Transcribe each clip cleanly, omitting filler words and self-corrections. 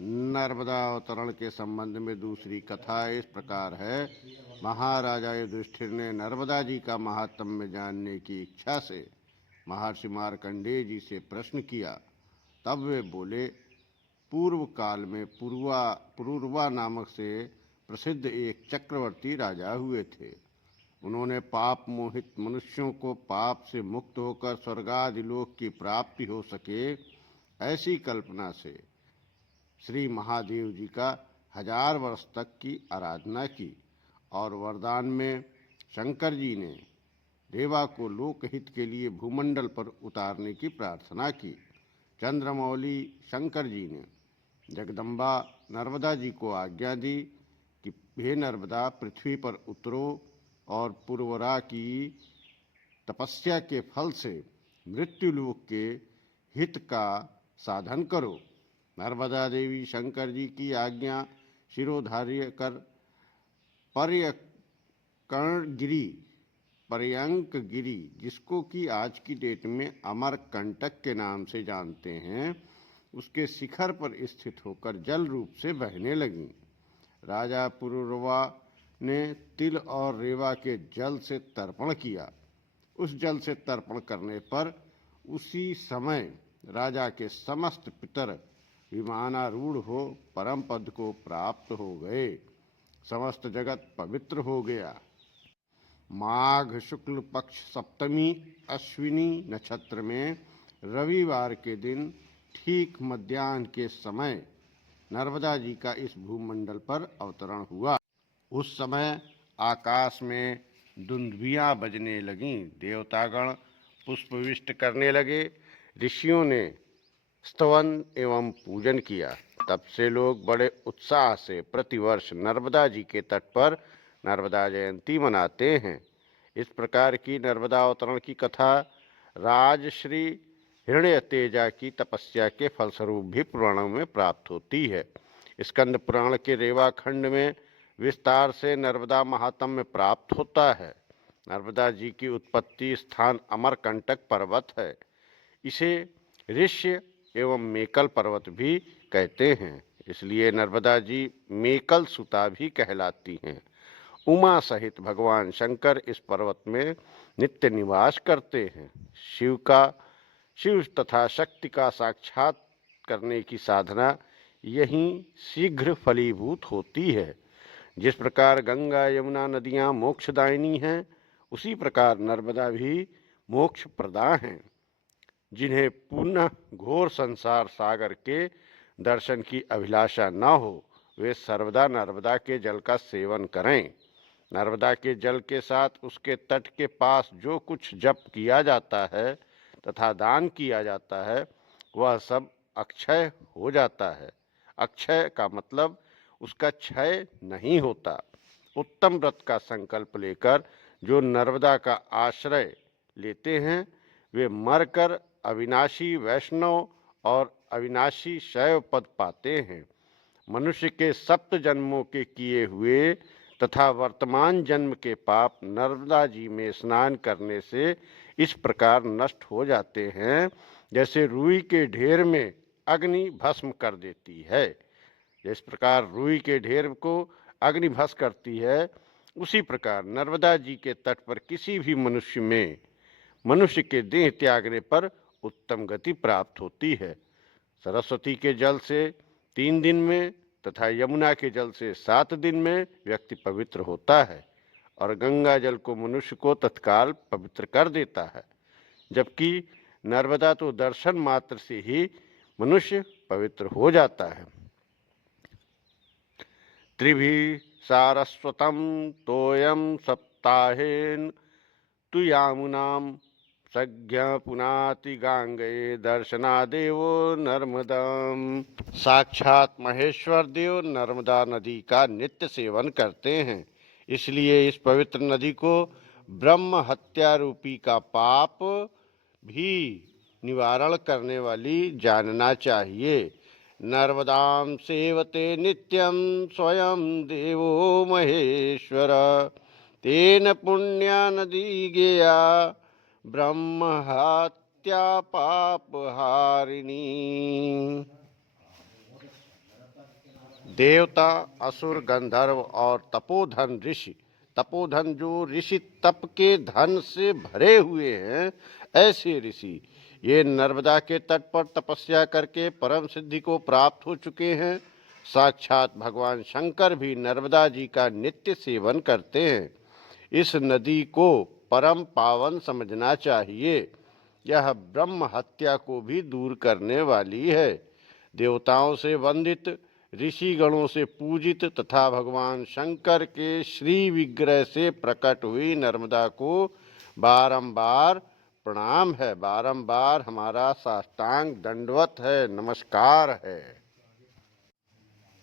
नर्मदा अवतरण के संबंध में दूसरी कथा इस प्रकार है। महाराजा युधिष्ठिर ने नर्मदा जी का महात्म्य जानने की इच्छा से महर्षि मार्कंडेय जी से प्रश्न किया। तब वे बोले, पूर्व काल में पुरूरवा नामक से प्रसिद्ध एक चक्रवर्ती राजा हुए थे। उन्होंने पाप मोहित मनुष्यों को पाप से मुक्त होकर स्वर्गादिलोक की प्राप्ति हो सके, ऐसी कल्पना से श्री महादेव जी का 1000 वर्ष तक की आराधना की और वरदान में शंकर जी ने रेवा को लोकहित के लिए भूमंडल पर उतारने की प्रार्थना की। चंद्रमौली शंकर जी ने जगदम्बा नर्मदा जी को आज्ञा दी कि हे नर्मदा, पृथ्वी पर उतरो और पुरवरा की तपस्या के फल से मृत्युलोक के हित का साधन करो। नर्मदा देवी शंकर जी की आज्ञा शिरोधार्य कर पर्यंक गिरी, जिसको कि आज की डेट में अमरकंटक के नाम से जानते हैं, उसके शिखर पर स्थित होकर जल रूप से बहने लगी। राजा पुरूरवा ने तिल और रेवा के जल से तर्पण किया। उस जल से तर्पण करने पर उसी समय राजा के समस्त पितर विमानारूढ़ हो परम पद को प्राप्त हो गए। समस्त जगत पवित्र हो गया। माघ शुक्ल पक्ष सप्तमी अश्विनी नक्षत्र में रविवार के दिन ठीक मध्याह्न के समय नर्मदा जी का इस भूमंडल पर अवतरण हुआ। उस समय आकाश में दुंदुभियां बजने लगीं, देवतागण पुष्पविष्ट करने लगे, ऋषियों ने स्तवन एवं पूजन किया। तब से लोग बड़े उत्साह से प्रतिवर्ष नर्मदा जी के तट पर नर्मदा जयंती मनाते हैं। इस प्रकार की नर्मदा अवतरण की कथा राजश्री हिरण्यतेजा की तपस्या के फलस्वरूप भी पुराणों में प्राप्त होती है। स्कंद पुराण के रेवा खंड में विस्तार से नर्मदा महात्म्य प्राप्त होता है। नर्मदा जी की उत्पत्ति स्थान अमरकंटक पर्वत है। इसे ऋष्य एवं मेकल पर्वत भी कहते हैं, इसलिए नर्मदा जी मेकल सुता भी कहलाती हैं। उमा सहित भगवान शंकर इस पर्वत में नित्य निवास करते हैं। शिव तथा शक्ति का साक्षात करने की साधना यहीं शीघ्र फलीभूत होती है। जिस प्रकार गंगा यमुना नदियां मोक्षदायिनी हैं, उसी प्रकार नर्मदा भी मोक्ष प्रदा हैं। जिन्हें पुनः घोर संसार सागर के दर्शन की अभिलाषा न हो, वे सर्वदा नर्मदा के जल का सेवन करें। नर्मदा के जल के साथ उसके तट के पास जो कुछ जप किया जाता है तथा दान किया जाता है, वह सब अक्षय हो जाता है। अक्षय का मतलब उसका क्षय नहीं होता। उत्तम व्रत का संकल्प लेकर जो नर्मदा का आश्रय लेते हैं, वे मरकर अविनाशी वैष्णव और अविनाशी शैव पद पाते हैं। मनुष्य के 7 जन्मों के किए हुए तथा वर्तमान जन्म के पाप नर्मदा जी में स्नान करने से इस प्रकार नष्ट हो जाते हैं, जैसे रुई के ढेर में अग्नि भस्म कर देती है। जिस प्रकार रुई के ढेर को अग्नि भस्म करती है, उसी प्रकार नर्मदा जी के तट पर किसी भी मनुष्य के देह त्यागने पर उत्तम गति प्राप्त होती है। सरस्वती के जल से 3 दिन में तथा यमुना के जल से 7 दिन में व्यक्ति पवित्र होता है और गंगा जल को मनुष्य को तत्काल पवित्र कर देता है, जबकि नर्मदा तो दर्शन मात्र से ही मनुष्य पवित्र हो जाता है। त्रिभिः सारस्वतं तोयं सप्ताहेन तु यामुनां सज्ञ पुनाति गांगे दर्शनादेवो नर्मदम। साक्षात महेश्वर देव नर्मदा नदी का नित्य सेवन करते हैं, इसलिए इस पवित्र नदी को ब्रह्म हत्या रूपी का पाप भी निवारण करने वाली जानना चाहिए। नर्मदां सेवते नित्यं स्वयं देवो महेश्वर, तेन पुण्या नदी गेया ब्रह्म हत्या पापहारिणी। देवता, असुर, गंधर्व और तपोधन ऋषि। तपोधन जो ऋषि तप के धन से भरे हुए हैं, ऐसे ऋषि ये नर्मदा के तट पर तपस्या करके परम सिद्धि को प्राप्त हो चुके हैं। साक्षात भगवान शंकर भी नर्मदा जी का नित्य सेवन करते हैं। इस नदी को परम पावन समझना चाहिए। यह ब्रह्म हत्या को भी दूर करने वाली है। देवताओं से वंदित, ऋषि गणों से पूजित तथा भगवान शंकर के श्री विग्रह से प्रकट हुई नर्मदा को बारंबार प्रणाम है। बारंबार हमारा साष्टांग दंडवत है, नमस्कार है।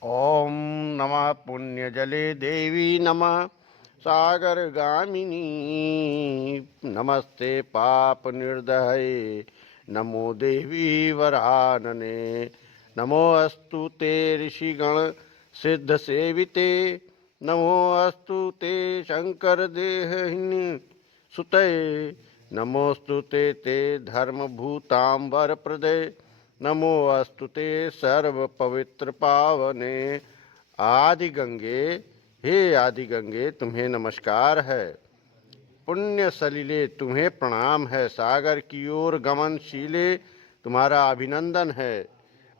ओम नमः पुण्य जले देवी नमः सागर गामिनी नमस्ते पाप निर्दये नमो देवी वरानने नमो अस्तु ते ऋषिगण सिद्ध सेविते नमो अस्तु ते शंकर देहिनी सुतये नमोस्तु ते धर्म भूतांबर प्रदे नमो अस्तु ते सर्व पवित्र पावने। आदि गंगे, हे आदि गंगे तुम्हें नमस्कार है। पुण्य सलिले तुम्हें प्रणाम है। सागर की ओर गमनशीले तुम्हारा अभिनंदन है।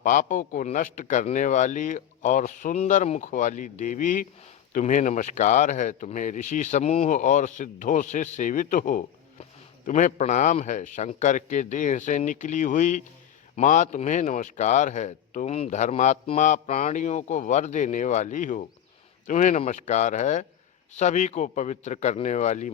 पापों को नष्ट करने वाली और सुंदर मुख वाली देवी तुम्हें नमस्कार है। तुम्हें ऋषि समूह और सिद्धों से सेवित हो, तुम्हें प्रणाम है। शंकर के देह से निकली हुई माँ तुम्हें नमस्कार है। तुम धर्मात्मा प्राणियों को वर देने वाली हो, तुम्हें नमस्कार है। सभी को पवित्र करने वाली